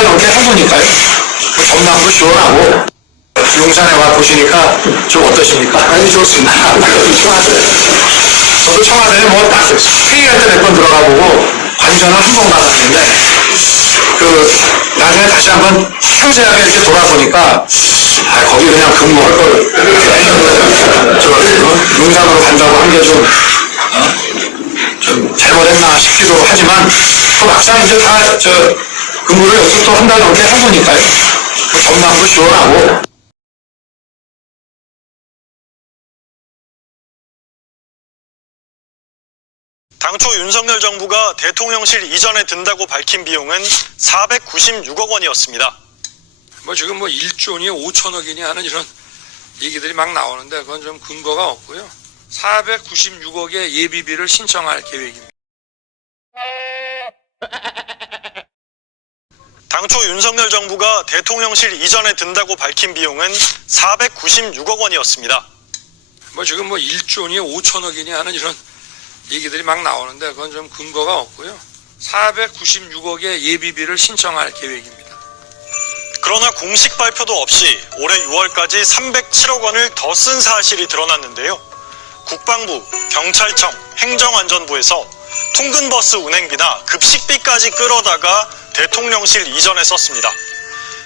달 넘게 한 거니까요. 전망도 시원하고 용산에 와 보시니까 좀 어떠십니까? 아주 좋습니다. 저도 청와대에 뭐딱 회의할 때 몇 번 들어가 보고 관전을 한 번 받았는데 나중에 다시 한번 상세하게 이렇게 돌아보니까 거기 그냥 근무할 걸 용산으로 간다고 한 게 좀 잘못했나 싶기도 하지만 또 막상 이제 다 근무를 여기서 또 한 달 넘게 한 거니까요. 전망도 시원하고. 당초 윤석열 정부가 대통령실 이전에 든다고 밝힌 비용은 496억 원이었습니다. 지금 1조니 5천억이니 하는 이런 얘기들이 막 나오는데 그건 좀 근거가 없고요. 496억의 예비비를 신청할 계획입니다. 당초 윤석열 정부가 대통령실 이전에 든다고 밝힌 비용은 496억 원이었습니다. 지금 1조니 5천억이니 하는 이런 얘기들이 막 나오는데 그건 좀 근거가 없고요. 496억의 예비비를 신청할 계획입니다. 그러나 공식 발표도 없이 올해 6월까지 307억 원을 더 쓴 사실이 드러났는데요. 국방부, 경찰청, 행정안전부에서 통근버스 운행비나 급식비까지 끌어다가 대통령실 이전에 썼습니다.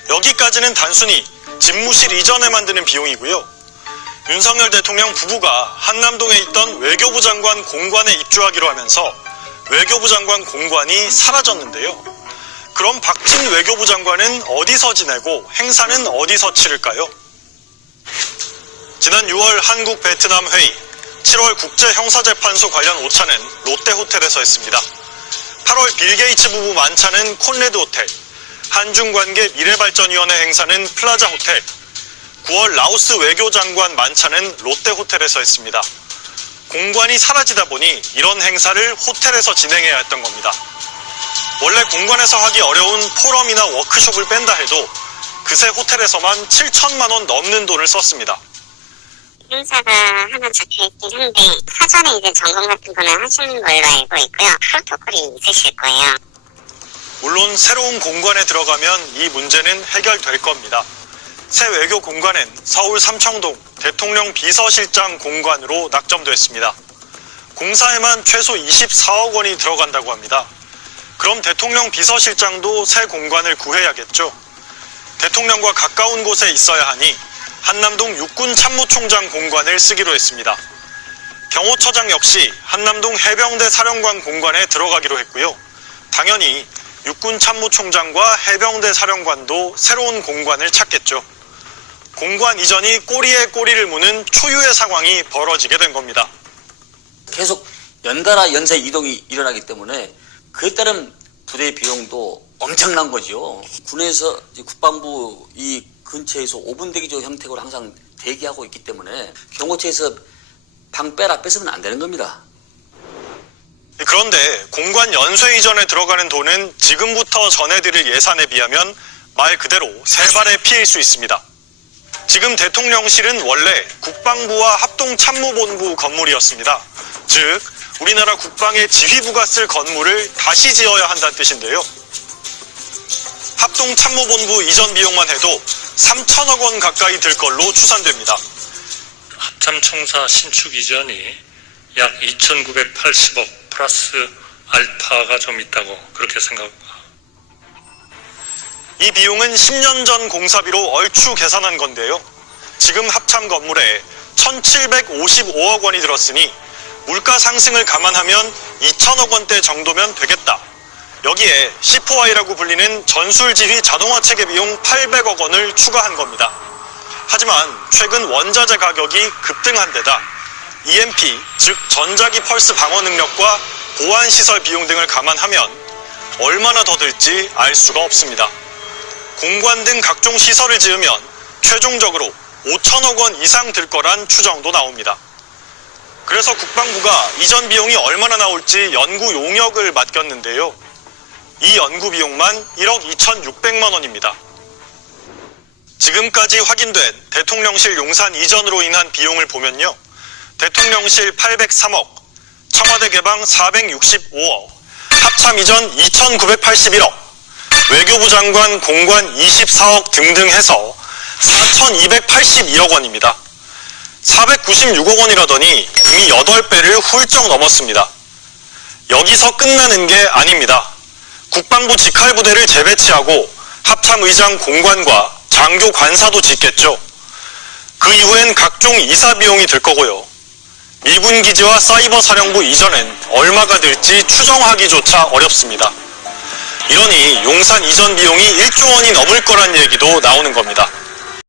여기까지는 단순히 집무실 이전에만 드는 비용이고요. 윤석열 대통령 부부가 한남동에 있던 외교부 장관 공관에 입주하기로 하면서 외교부 장관 공관이 사라졌는데요. 그럼 박진 외교부 장관은 어디서 지내고 행사는 어디서 치를까요? 지난 6월 한국 베트남 회의, 7월 국제형사재판소 관련 오차는 롯데호텔에서 했습니다. 8월 빌 게이츠 부부 만찬은 콘레드 호텔, 한중관계 미래발전위원회 행사는 플라자 호텔, 9월 라오스 외교장관 만찬은 롯데호텔에서 했습니다. 공관이 사라지다 보니 이런 행사를 호텔에서 진행해야 했던 겁니다. 원래 공관에서 하기 어려운 포럼이나 워크숍을 뺀다 해도 그새 호텔에서만 7천만 원 넘는 돈을 썼습니다. 행사가 하나 잡혀있긴 한데 사전에 이제 점검 같은 거는 하시는 걸로 알고 있고요. 프로토콜이 있으실 거예요. 물론 새로운 공관에 들어가면 이 문제는 해결될 겁니다. 새 외교 공관은 서울 삼청동 대통령 비서실장 공관으로 낙점됐습니다. 공사에만 최소 24억 원이 들어간다고 합니다. 그럼 대통령 비서실장도 새 공관을 구해야겠죠. 대통령과 가까운 곳에 있어야 하니 한남동 육군참모총장 공관을 쓰기로 했습니다. 경호처장 역시 한남동 해병대 사령관 공관에 들어가기로 했고요. 당연히 육군참모총장과 해병대 사령관도 새로운 공관을 찾겠죠. 공관 이전이 꼬리에 꼬리를 무는 초유의 상황이 벌어지게 된 겁니다. 계속 연달아 연쇄 이동이 일어나기 때문에 그에 따른 부대 비용도 엄청난 거죠. 군에서 국방부 이 근처에서 5분 대기조 형태로 항상 대기하고 있기 때문에 경호처에서 방 빼라 뺏으면 안 되는 겁니다. 그런데 공관 연쇄 이전에 들어가는 돈은 지금부터 전해드릴 예산에 비하면 말 그대로 세 발의 피일 수 있습니다. 지금 대통령실은 원래 국방부와 합동참모본부 건물이었습니다. 즉 우리나라 국방의 지휘부가 쓸 건물을 다시 지어야 한다는 뜻인데요. 합동참모본부 이전 비용만 해도 3천억 원 가까이 들 걸로 추산됩니다. 합참청사 신축 이전이 약 2,980억 플러스 알파가 좀 있다고 그렇게 생각합니다. 이 비용은 10년 전 공사비로 얼추 계산한 건데요. 지금 합참 건물에 1,755억 원이 들었으니 물가 상승을 감안하면 2천억 원대 정도면 되겠다. 여기에 C4I라고 불리는 전술지휘 자동화 체계 비용 800억 원을 추가한 겁니다. 하지만 최근 원자재 가격이 급등한 데다 EMP, 즉 전자기 펄스 방어 능력과 보안시설 비용 등을 감안하면 얼마나 더 들지 알 수가 없습니다. 공관 등 각종 시설을 지으면 최종적으로 5천억 원 이상 들 거란 추정도 나옵니다. 그래서 국방부가 이전 비용이 얼마나 나올지 연구 용역을 맡겼는데요. 이 연구 비용만 1억 2,600만 원입니다. 지금까지 확인된 대통령실 용산 이전으로 인한 비용을 보면요. 대통령실 803억, 청와대 개방 465억, 합참 이전 2,981억, 외교부 장관 공관 24억 등등 해서 4,282억 원입니다. 496억 원이라더니 이미 8배를 훌쩍 넘었습니다. 여기서 끝나는 게 아닙니다. 국방부 직할부대를 재배치하고 합참의장 공관과 장교 관사도 짓겠죠. 그 이후엔 각종 이사 비용이 들 거고요. 미군 기지와 사이버 사령부 이전엔 얼마가 들지 추정하기조차 어렵습니다. 이러니 용산 이전 비용이 1조 원이 넘을 거란 얘기도 나오는 겁니다.